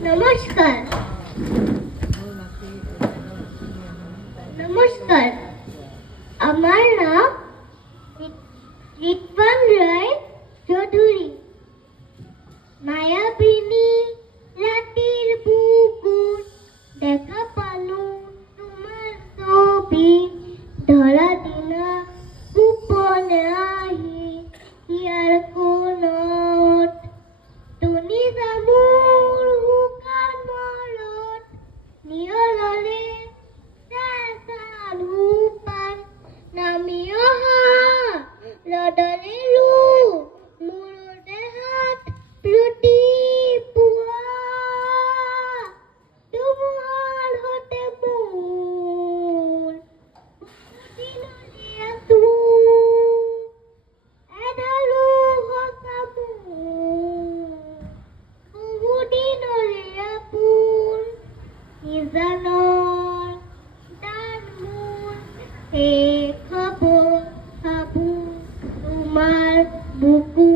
নমস্কার নমস্কার আমার নাম রিতবান রায় চৌধুরী। মায়াবিনী রাতের বুকুর দেখা পালু তোমার ছবি ধরা দিনা গোপনে আহি ইয়ার কোনত তুমি যামোৰ শুকান মৰত নিয়ললে চাচালুপান নামি অহা লদলিলো মোৰ দেহাত ৰাতিপুৱা তোমাৰ সতে মোৰ দিনলে আছো এঢালো সঁচা মোৰ বহুদিনলে আপোন নিজানৰ দান মোৰ শেষ হ'ব ভাবো তোমাৰ বুকু